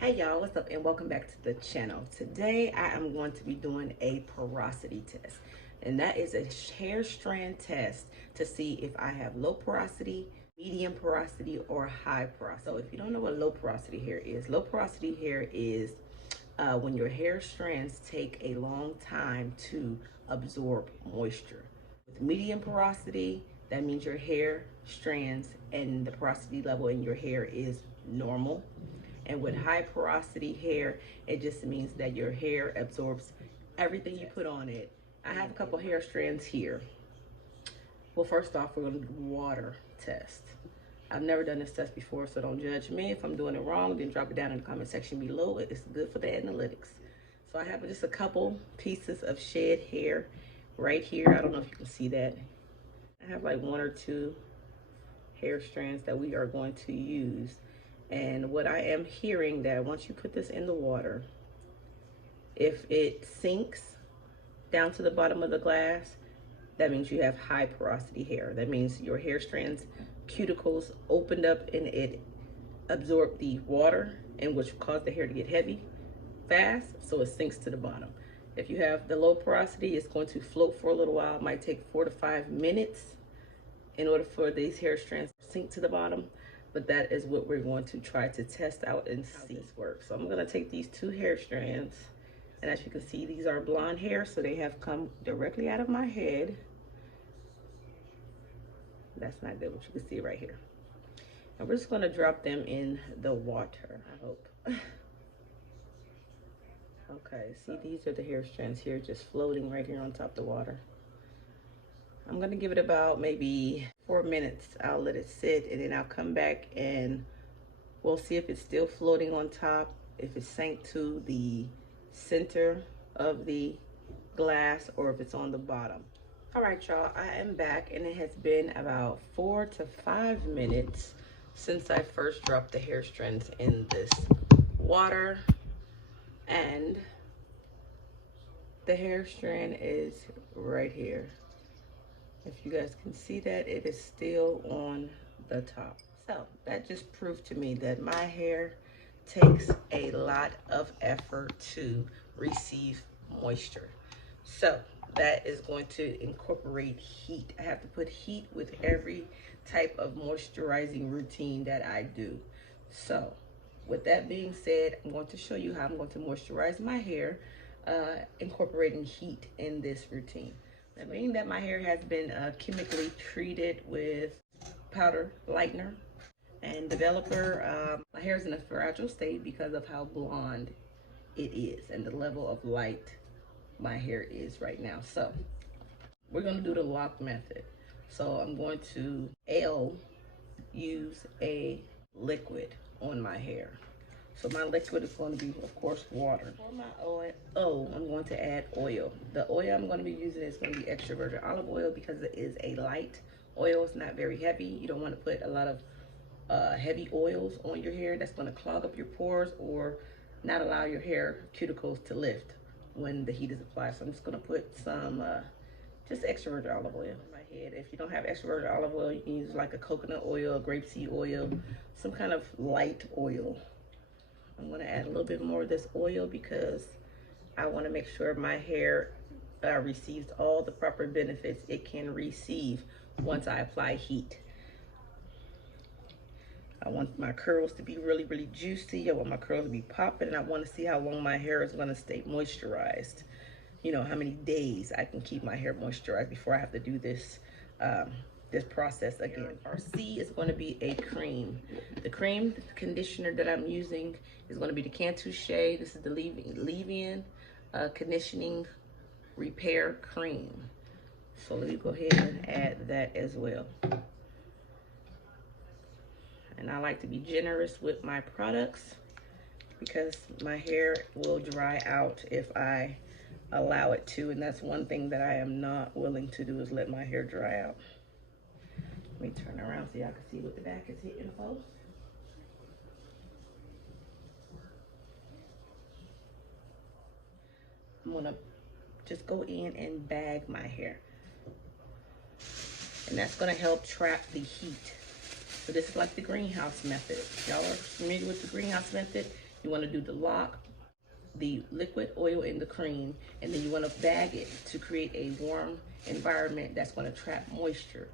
Hey y'all, what's up and welcome back to the channel. Today I am going to be doing a porosity test, and that is a hair strand test to see if I have low porosity, medium porosity, or high porosity. So if you don't know what low porosity hair is when your hair strands take a long time to absorb moisture. With medium porosity, that means your hair strands and the porosity level in your hair is normal. And with high porosity hair, it just means that your hair absorbs everything you put on it. I have a couple hair strands here. Well, first off, we're gonna do water test. I've never done this test before, so don't judge me. If I'm doing it wrong, then drop it down in the comment section below. It's good for the analytics. So I have just a couple pieces of shed hair right here. I don't know if you can see that. I have like one or two hair strands that we are going to use. And what I am hearing that once you put this in the water, if it sinks down to the bottom of the glass, that means you have high porosity hair. That means your hair strands, cuticles opened up and it absorbed the water, and which caused the hair to get heavy fast, so it sinks to the bottom. If you have the low porosity, it's going to float for a little while. It might take 4 to 5 minutes in order for these hair strands to sink to the bottom. But that is what we're going to try to test out and see this works. So I'm gonna take these two hair strands, and as you can see, these are blonde hair, so they have come directly out of my head. That's not good, but you can see it right here. And we're just gonna drop them in the water, I hope. Okay, see, these are the hair strands here, just floating right here on top of the water. I'm gonna give it about maybe 4 minutes. I'll let it sit, and then I'll come back and we'll see if it's still floating on top, if it sank to the center of the glass, or if it's on the bottom. All right, y'all, I am back, and it has been about 4 to 5 minutes since I first dropped the hair strands in this water, and the hair strand is right here. If you guys can see that, it is still on the top. So that just proved to me that my hair takes a lot of effort to receive moisture. So that is going to incorporate heat. I have to put heat with every type of moisturizing routine that I do. So with that being said, I'm going to show you how I'm going to moisturize my hair, incorporating heat in this routine. That means that my hair has been chemically treated with powder lightener and developer. My hair is in a fragile state because of how blonde it is and the level of light my hair is right now. So we're going to do the lock method. So I'm going to use a liquid on my hair. So my liquid is going to be, of course, water. For my oil, I'm going to add oil. The oil I'm going to be using is going to be extra virgin olive oil because it is a light oil. It's not very heavy. You don't want to put a lot of heavy oils on your hair. That's going to clog up your pores or not allow your hair cuticles to lift when the heat is applied. So I'm just going to put some just extra virgin olive oil on my head. If you don't have extra virgin olive oil, you can use like a coconut oil, grapeseed oil, some kind of light oil. I'm going to add a little bit more of this oil because I want to make sure my hair receives all the proper benefits it can receive once I apply heat. I want my curls to be really, really juicy. I want my curls to be popping, and I want to see how long my hair is going to stay moisturized. You know, how many days I can keep my hair moisturized before I have to do this this process again. Our C is going to be a cream. The cream conditioner that I'm using is going to be the Cantu Shea. This is the leave-in conditioning repair cream. So let me go ahead and add that as well. And I like to be generous with my products because my hair will dry out if I allow it to, and that's one thing that I am not willing to do, is let my hair dry out. Let me turn around so y'all can see what the back is hitting for. I'm gonna just go in and bag my hair, and that's gonna help trap the heat. So this is like the greenhouse method. Y'all are familiar with the greenhouse method? You want to do the lock, the liquid oil, and the cream, and then you want to bag it to create a warm environment that's going to trap moisture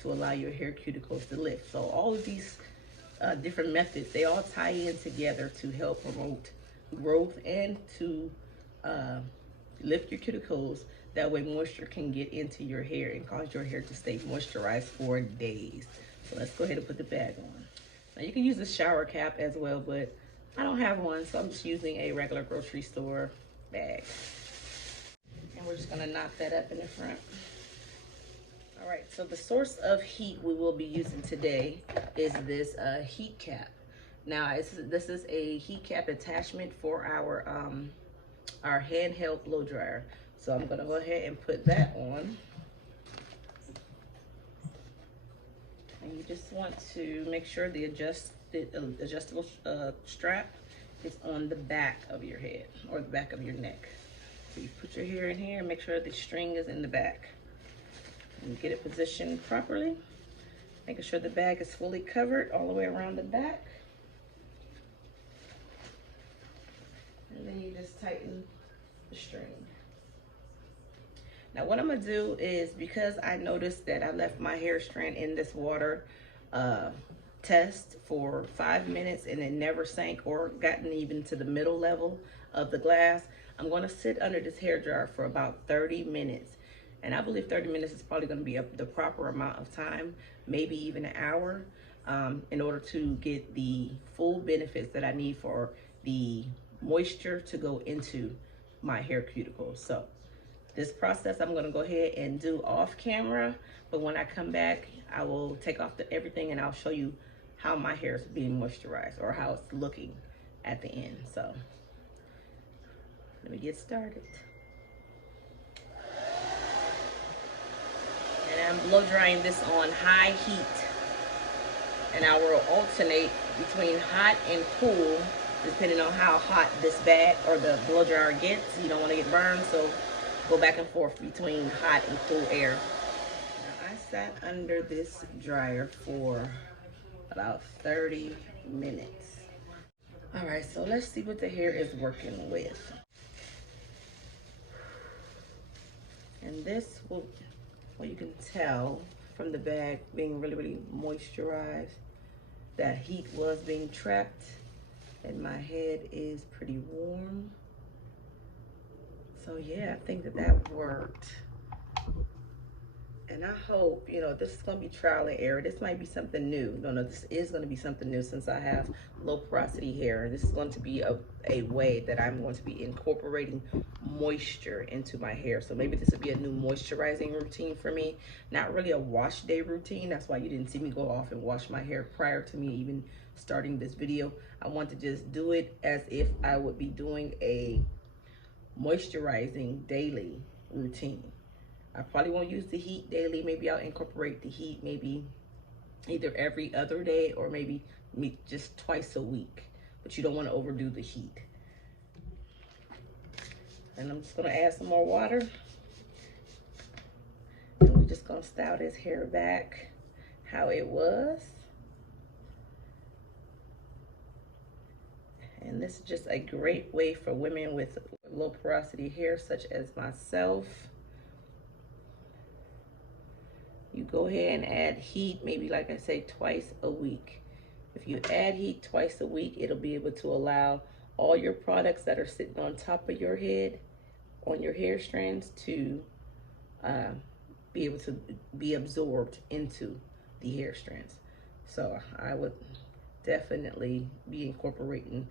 to allow your hair cuticles to lift. So all of these different methods, they all tie in together to help promote growth and to lift your cuticles. That way moisture can get into your hair and cause your hair to stay moisturized for days. So let's go ahead and put the bag on. Now you can use a shower cap as well, but I don't have one, so I'm just using a regular grocery store bag. And we're just gonna knock that up in the front. All right, so the source of heat we will be using today is this heat cap. Now, this is a heat cap attachment for our handheld blow dryer. So I'm gonna go ahead and put that on. And you just want to make sure the adjustable strap is on the back of your head or the back of your neck. So you put your hair in here and make sure the string is in the back. And get it positioned properly, making sure the bag is fully covered all the way around the back. And then you just tighten the string. Now what I'm gonna do is, because I noticed that I left my hair strand in this water test for 5 minutes and it never sank or gotten even to the middle level of the glass, I'm gonna sit under this hair dryer for about 30 minutes. And I believe 30 minutes is probably gonna be the proper amount of time, maybe even an hour, in order to get the full benefits that I need for the moisture to go into my hair cuticles. So this process I'm gonna go ahead and do off camera, but when I come back, I will take off everything and I'll show you how my hair is being moisturized or how it's looking at the end. So let me get started. And I'm blow drying this on high heat. And I will alternate between hot and cool, depending on how hot this bag or the blow dryer gets. You don't want to get burned, so go back and forth between hot and cool air. Now, I sat under this dryer for about 30 minutes. All right, so let's see what the hair is working with. And this will, well, you can tell from the bag being really, really moisturized, that heat was being trapped, and my head is pretty warm. So yeah, I think that worked. And I hope, you know, this is gonna be trial and error. This might be something new. No, this is gonna be something new since I have low porosity hair. This is going to be a way that I'm going to be incorporating moisture into my hair. So maybe this would be a new moisturizing routine for me. Not really a wash day routine. That's why you didn't see me go off and wash my hair prior to me even starting this video. I want to just do it as if I would be doing a moisturizing daily routine. I probably won't use the heat daily. Maybe I'll incorporate the heat maybe either every other day or maybe just twice a week. But you don't want to overdo the heat. And I'm just going to add some more water. And we're just going to style this hair back how it was. And this is just a great way for women with low porosity hair such as myself. You go ahead and add heat, maybe like I say, twice a week. If you add heat twice a week, it'll be able to allow all your products that are sitting on top of your head, on your hair strands, to be able to be absorbed into the hair strands. So I would definitely be incorporating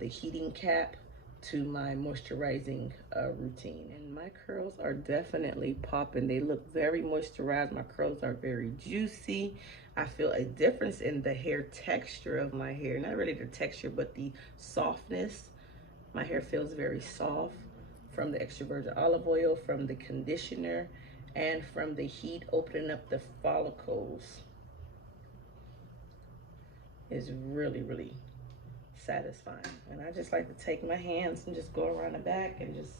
the heating cap to my moisturizing routine. And my curls are definitely popping. They look very moisturized. My curls are very juicy. I feel a difference in the hair texture of my hair. Not really the texture, but the softness. My hair feels very soft from the extra virgin olive oil, from the conditioner, and from the heat opening up the follicles. It's really, really satisfying. And I just like to take my hands and just go around the back and just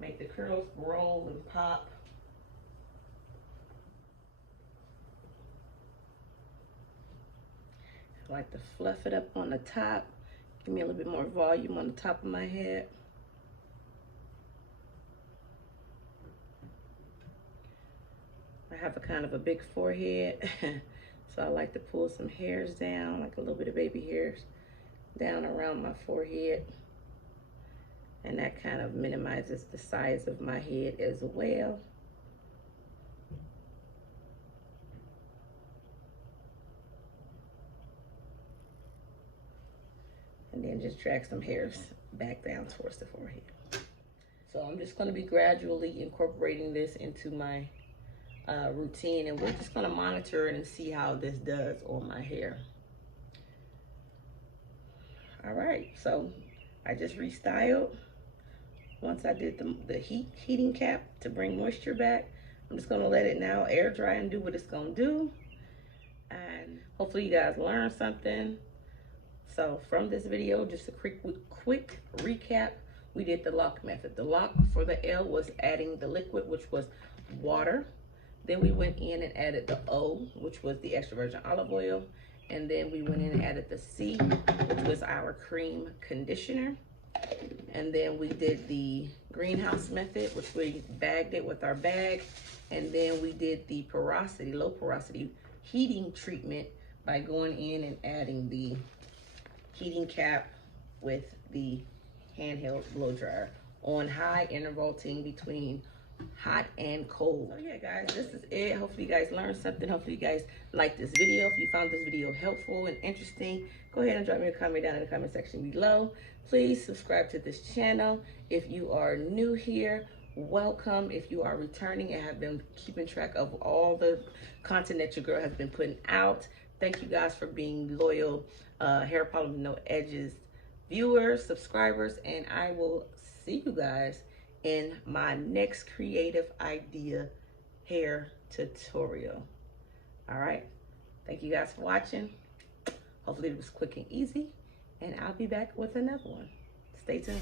make the curls roll and pop. I like to fluff it up on the top, Give me a little bit more volume on the top of my head. I have a kind of a big forehead, so I like to pull some hairs down, like a little bit of baby hairs down around my forehead. And that kind of minimizes the size of my head as well. And then just drag some hairs back down towards the forehead. So I'm just going to be gradually incorporating this into my routine, and we're just going to monitor it and see how this does on my hair. All right, so I just restyled. Once I did the heating cap to bring moisture back, I'm just going to let it now air dry and do what it's going to do. And hopefully you guys learned something. So from this video, just a quick recap. We did the lock method. The lock for the L was adding the liquid, which was water. Then we went in and added the O, which was the extra virgin olive oil. And then we went in and added the C, which was our cream conditioner. And then we did the greenhouse method, which we bagged it with our bag. And then we did the porosity, low porosity heating treatment by going in and adding the heating cap with the handheld blow dryer on high, intervalling between hot and cold. So yeah, guys, this is it. Hopefully you guys learned something. Hopefully you guys liked this video. If you found this video helpful and interesting, go ahead and drop me a comment down in the comment section below. Please subscribe to this channel. If you are new here, welcome. If you are returning and have been keeping track of all the content that your girl has been putting out, thank you guys for being loyal Hair Problem No Edges viewers, subscribers, and I will see you guys in my next creative idea hair tutorial. All right, thank you guys for watching. Hopefully it was quick and easy, and I'll be back with another one. Stay tuned.